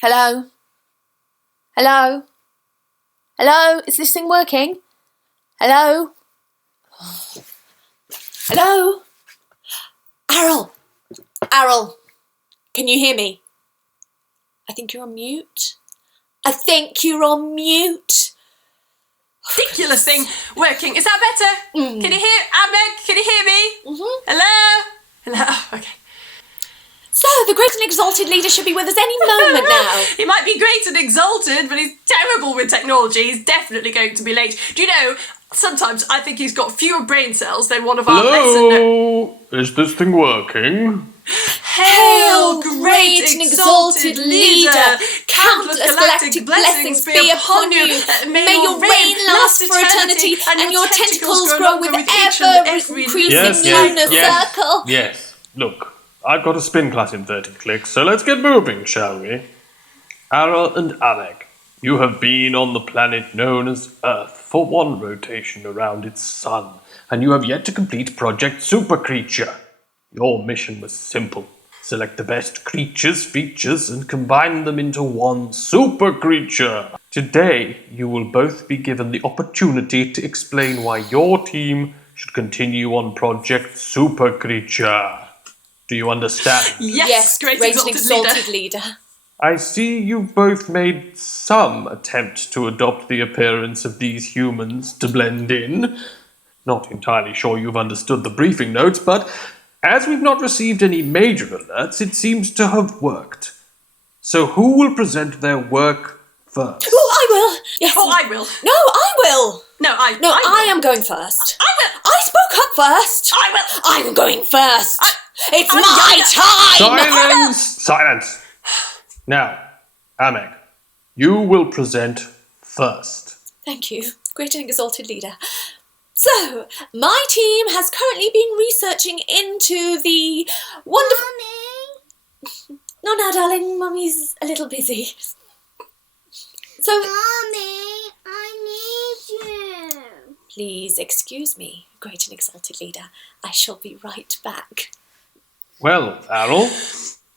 Hello? Hello? Hello? Is this thing working? Hello? Hello? Errol! Errol! Can you hear me? I think you're on mute. I think you're on mute. Ridiculous thing working. Is that better? Can you hear Meg? Can you hear me? Hello? Hello? Okay. So, the great and exalted leader should be with us any moment now. He might be great and exalted, but he's terrible with technology. He's definitely going to be late. Do you know, sometimes I think he's got fewer brain cells than one of our Hello? Is this thing working? Hail, great and exalted leader! Countless galactic blessings be upon you! May your reign last for eternity, and your tentacles grow with ever-increasing lunar circle. Yes. Look, I've got a spin class in 30 clicks, so let's get moving, shall we? Ara and Alec, you have been on the planet known as Earth for one rotation around its sun, and you have yet to complete Project Super Creature. Your mission was simple. Select the best creatures, features, and combine them into one super creature. Today, you will both be given the opportunity to explain why your team should continue on Project Super Creature. Do you understand? Yes, great and exalted leader. I see you've both made some attempt to adopt the appearance of these humans to blend in. Not entirely sure you've understood the briefing notes, but as we've not received any major alerts, it seems to have worked. So who will present their work first? Oh, I will. Yes. Oh, I will. No, I will. No, I I am going first. I will. I spoke up first. I will. I'm going first. It's my time. Silence! Now, Amek, you will present first. Thank you, great and exalted leader. So, my team has currently been researching into the wonderful... Mommy! No, now, darling, Mummy's a little busy. So... Mommy, I need you. Please excuse me, great and exalted leader. I shall be right back. Well, Errol,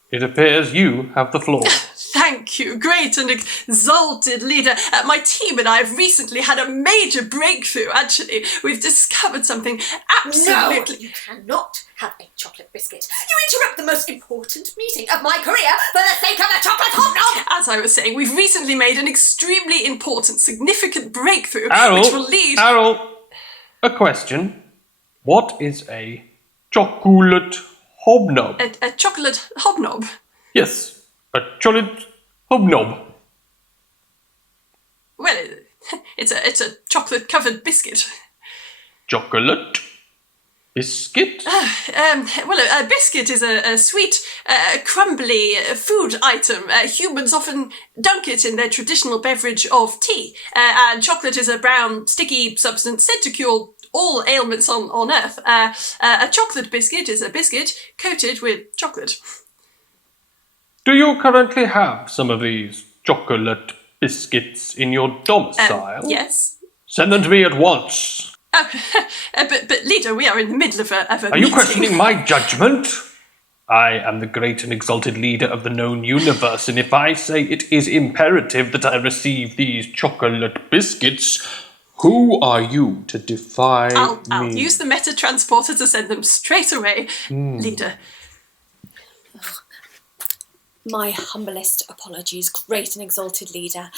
it appears you have the floor. Thank you, great and exalted leader. My team and I have recently had a major breakthrough, actually. We've discovered something absolutely... No, you cannot have a chocolate biscuit. You interrupt the most important meeting of my career for the sake of a chocolate hobnob! As I was saying, we've recently made an extremely important, significant breakthrough, Errol, which will lead... Errol, a question. What is a chocolate hobnob? A chocolate hobnob? Yes. A chocolate hobnob. Well, it's a chocolate-covered biscuit. Chocolate biscuit? Well, a biscuit is a sweet, crumbly food item. Humans often dunk it in their traditional beverage of tea. And chocolate is a brown, sticky substance said to cure all ailments on Earth. A chocolate biscuit is a biscuit coated with chocolate. Do you currently have some of these chocolate biscuits in your domicile? Yes. Send them to me at once. Oh, but leader, we are in the middle of a Are meeting. you questioning my judgment? I am the great and exalted leader of the known universe, and if I say it is imperative that I receive these chocolate biscuits, who are you to defy me? I'll use the meta-transporter to send them straight away, leader. My humblest apologies, great and exalted leader.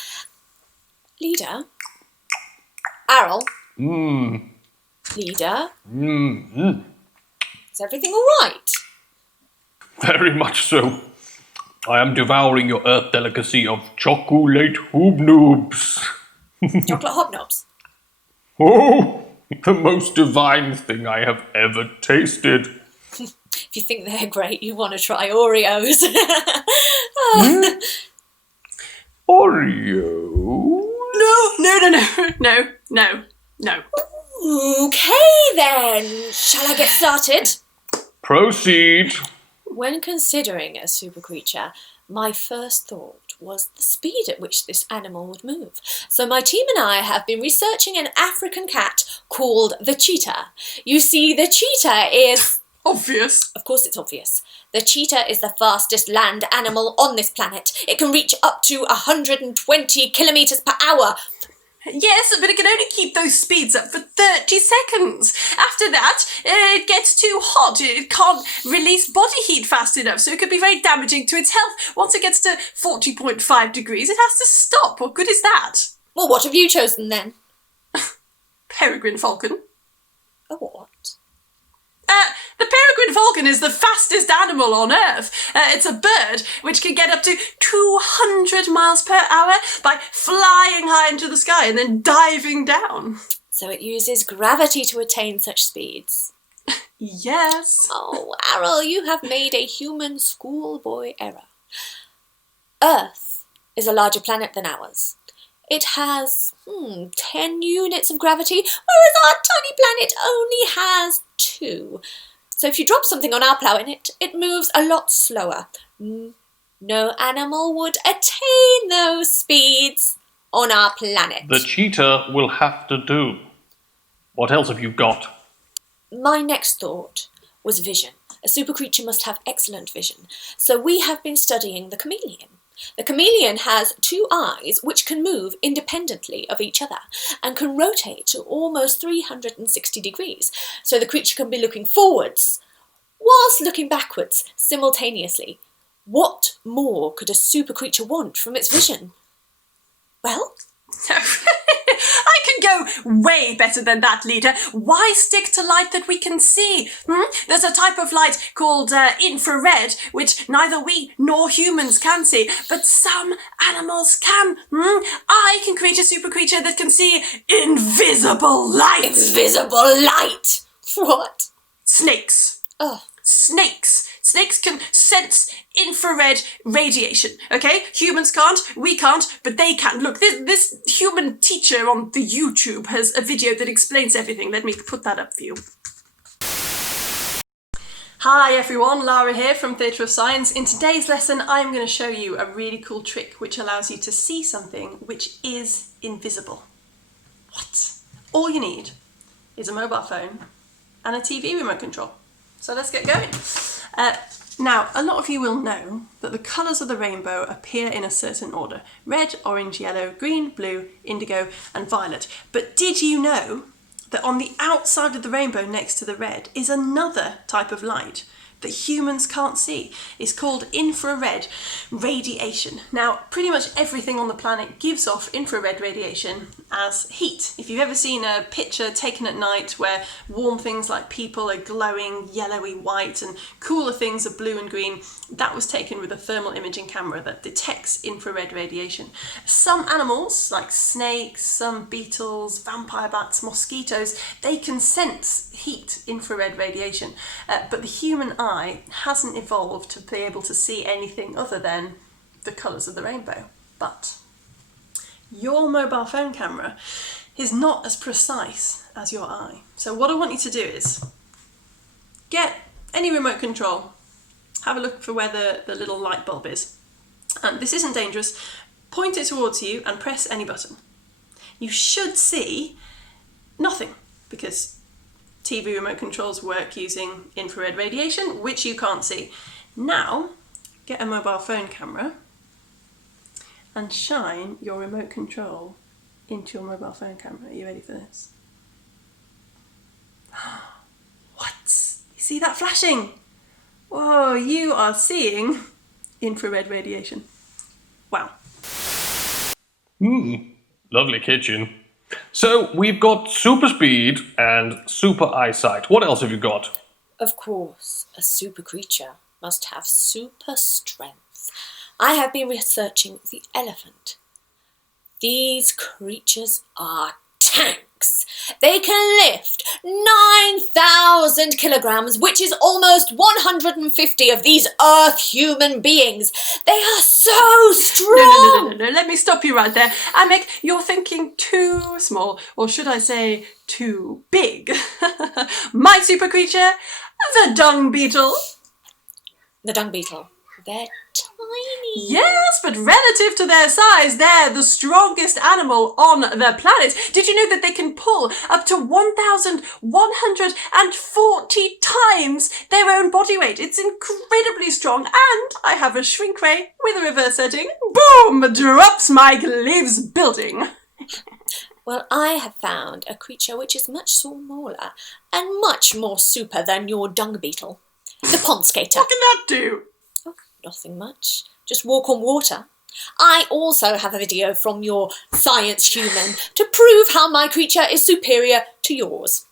Leader? Errol? Leader? Is everything all right? Very much so. I am devouring your earth delicacy of chocolate hobnobs. Chocolate hobnobs? Oh, the most divine thing I have ever tasted. If you think they're great, you want to try Oreos. Oreo? No. Okay then, shall I get started? Proceed. When considering a super creature, my first thought was the speed at which this animal would move. So my team and I have been researching an African cat called the cheetah. You see, the cheetah is... Obvious. Of course it's obvious. The cheetah is the fastest land animal on this planet. It can reach up to 120 kilometres per hour. Yes, but it can only keep those speeds up for 30 seconds. After that, it gets too hot. It can't release body heat fast enough, so it could be very damaging to its health. Once it gets to 40.5 degrees, it has to stop. What good is that? Well, what have you chosen then? Peregrine falcon. A what? The peregrine falcon is the fastest animal on Earth. It's a bird which can get up to 200 miles per hour by flying high into the sky and then diving down. So it uses gravity to attain such speeds. Yes. Oh, Errol, you have made a human schoolboy error. Earth is a larger planet than ours. It has 10 units of gravity, whereas our tiny planet only has 2. So if you drop something on our planet, it moves a lot slower. No animal would attain those speeds on our planet. The cheetah will have to do. What else have you got? My next thought was vision. A super creature must have excellent vision. So we have been studying the chameleon. The chameleon has 2 eyes which can move independently of each other and can rotate to almost 360 degrees. So the creature can be looking forwards whilst looking backwards simultaneously. What more could a super creature want from its vision? Well, I can go way better than that, leader. Why stick to light that we can see? There's a type of light called infrared, which neither we nor humans can see, but some animals can. I can create a super creature that can see invisible light. invisible light! What? Snakes. Oh, Snakes. Snakes can sense infrared radiation, okay? Humans can't, we can't, but they can. Look, this human teacher on the YouTube has a video that explains everything. Let me put that up for you. Hi everyone, Lara here from Theatre of Science. In today's lesson, I'm going to show you a really cool trick which allows you to see something which is invisible. What? All you need is a mobile phone and a TV remote control. So let's get going. Now, a lot of you will know that the colours of the rainbow appear in a certain order. Red, orange, yellow, green, blue, indigo and violet. But did you know that on the outside of the rainbow next to the red is another type of light that humans can't see? It's called infrared radiation. Now, pretty much everything on the planet gives off infrared radiation as heat. If you've ever seen a picture taken at night where warm things like people are glowing yellowy white and cooler things are blue and green, that was taken with a thermal imaging camera that detects infrared radiation. Some animals, like snakes, some beetles, vampire bats, mosquitoes, they can sense heat, infrared radiation, but the human eye hasn't evolved to be able to see anything other than the colours of the rainbow. But your mobile phone camera is not as precise as your eye. So what I want you to do is get any remote control, have a look for where the little light bulb is. And this isn't dangerous. Point it towards you and press any button. You should see nothing because TV remote controls work using infrared radiation, which you can't see. Now, get a mobile phone camera and shine your remote control into your mobile phone camera. Are you ready for this? What? You see that flashing? Whoa, you are seeing infrared radiation. Wow. Lovely kitchen. So we've got super speed and super eyesight. What else have you got? of course, a super creature must have super strength. I have been researching the elephant. These creatures are tanks. They can lift 9,000 kilograms, which is almost 150 of these Earth human beings. They are so strong. No, let me stop you right there. Amek, you're thinking too small, or should I say too big. My super creature, the dung beetle. The dung beetle. They're tiny. Yes, but relative to their size, they're the strongest animal on the planet. Did you know that they can pull up to 1,140 times their own body weight? It's incredibly strong, and I have a shrink ray with a reverse setting. Boom! Drops Mike, lives building. Well, I have found a creature which is much smaller and much more super than your dung beetle. The pond skater. What can that do? Oh, nothing much. Just walk on water. I also have a video from your science human to prove how my creature is superior to yours.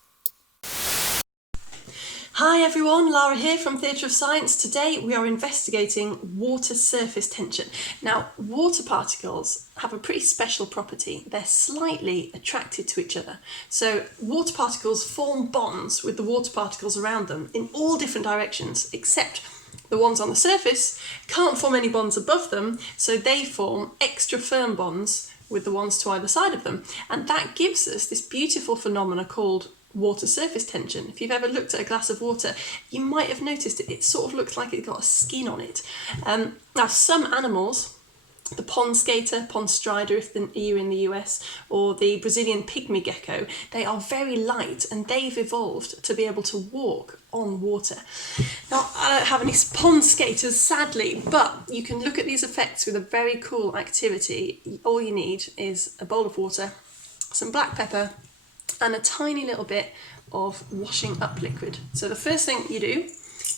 Hi everyone, Lara here from Theatre of Science. Today we are investigating water surface tension. Now, water particles have a pretty special property. They're slightly attracted to each other. So water particles form bonds with the water particles around them in all different directions, except the ones on the surface can't form any bonds above them, so they form extra firm bonds with the ones to either side of them. And that gives us this beautiful phenomena called water surface tension. If you've ever looked at a glass of water, you might have noticed it sort of looks like it's got a skin on it. Now, some animals, the pond skater, pond strider if you're in the US, or the Brazilian pygmy gecko, they are very light and they've evolved to be able to walk on water. Now, I don't have any pond skaters, sadly, but you can look at these effects with a very cool activity. All you need is a bowl of water, some black pepper, and a tiny little bit of washing up liquid. So the first thing you do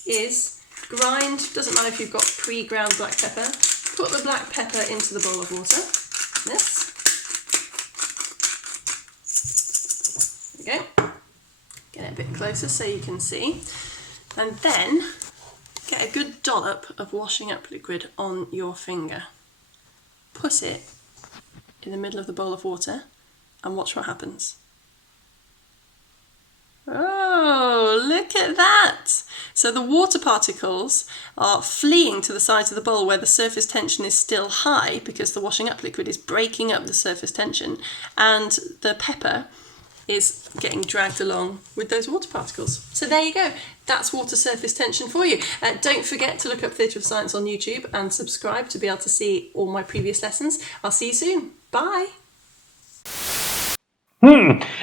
is grind, doesn't matter if you've got pre-ground black pepper, put the black pepper into the bowl of water. This. There we go. Get it a bit closer so you can see. And then get a good dollop of washing up liquid on your finger. Put it in the middle of the bowl of water and watch what happens. Oh, look at that! So the water particles are fleeing to the sides of the bowl where the surface tension is still high because the washing up liquid is breaking up the surface tension, and the pepper is getting dragged along with those water particles. So there you go. That's water surface tension for you. Don't forget to look up Theatre of Science on YouTube and subscribe to be able to see all my previous lessons. I'll see you soon. Bye!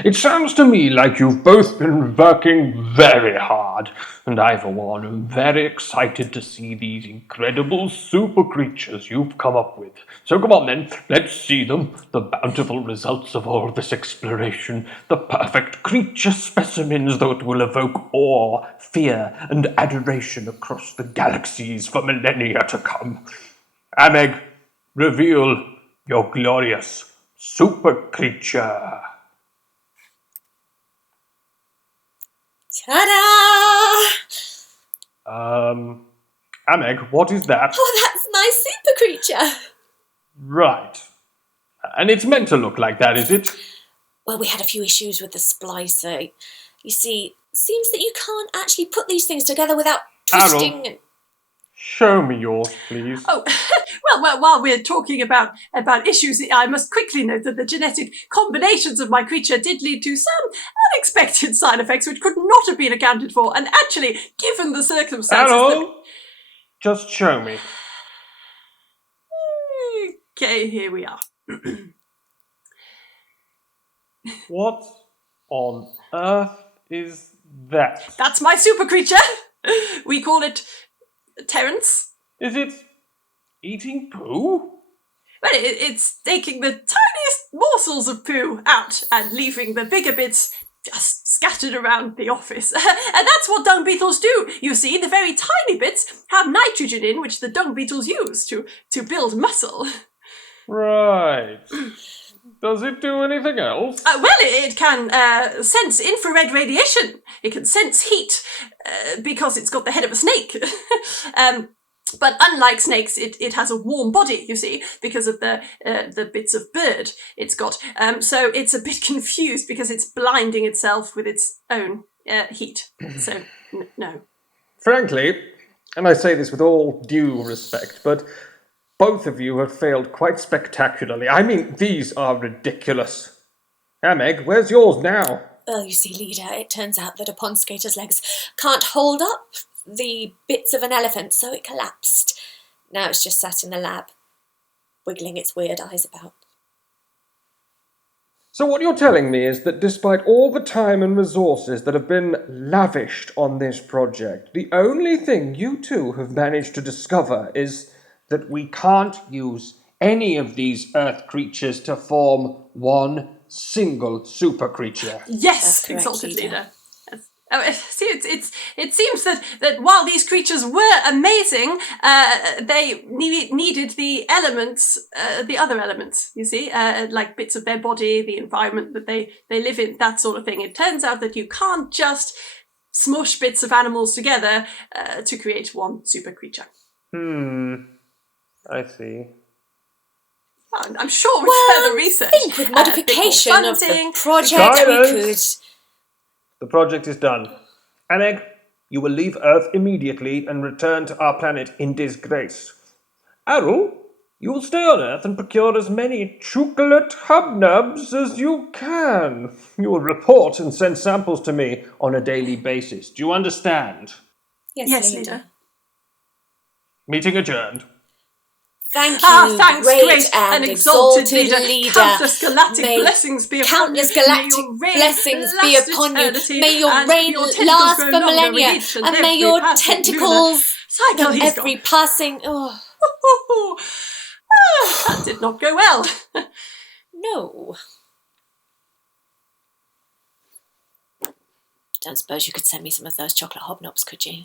It sounds to me like you've both been working very hard, and I, for one, am very excited to see these incredible super creatures you've come up with. So come on then, let's see them, the bountiful results of all this exploration, the perfect creature specimens that will evoke awe, fear, and adoration across the galaxies for millennia to come. Ameg, reveal your glorious super creature. Ta-da! Ameg, what is that? Oh, that's my super creature. Right. And it's meant to look like that, is it? Well, we had a few issues with the splicer. You see, it seems that you can't actually put these things together without twisting. Harold, show me yours, please. Oh, well, while we're talking about issues, I must quickly note that the genetic combinations of my creature did lead to some unexpected side effects which could not have been accounted for, and actually, given the circumstances... Harold, just show me. Okay, here we are. What on earth is that? That's my super creature. We call it Terence. Is it eating poo? Well, it's taking the tiniest morsels of poo out and leaving the bigger bits just scattered around the office. And that's what dung beetles do. You see, the very tiny bits have nitrogen in, which the dung beetles use to build muscle. Right. Does it do anything else? Well, it can sense infrared radiation. It can sense heat because it's got the head of a snake. But unlike snakes, it has a warm body, you see, because of the bits of bird it's got. So it's a bit confused because it's blinding itself with its own heat. So, no. Frankly, and I say this with all due respect, but both of you have failed quite spectacularly. I mean, these are ridiculous. Ameg, where's yours now? Well, you see, Leader, it turns out that a pond skater's legs can't hold up the bits of an elephant, so it collapsed. Now it's just sat in the lab, wiggling its weird eyes about. So what you're telling me is that despite all the time and resources that have been lavished on this project, the only thing you two have managed to discover is that we can't use any of these Earth creatures to form one single super creature. Yes, That's correct, exalted leader. leader. Yes. See, it seems that while these creatures were amazing, they needed the elements, the other elements, you see, like bits of their body, the environment that they live in, that sort of thing. It turns out that you can't just smush bits of animals together to create one super creature. I see. I'm sure with further research, I think with a bit more modification of the funding, project, we could... Silence! The project is done. Amek, you will leave Earth immediately and return to our planet in disgrace. Arul, you will stay on Earth and procure as many chocolate hubnubs as you can. You will report and send samples to me on a daily basis. Do you understand? Yes, leader. Meeting adjourned. Thank you, Thanks, great and exalted leader. Countless galactic May blessings be upon countless you. galactic May your reign blessings be last upon eternity, you. May your and reign your tentacles last grow for longer with millennia, each and every may your passing tentacles cycle with he's every gone. passing... Oh, That did not go well. no. Don't suppose you could send me some of those chocolate hobnobs, could you?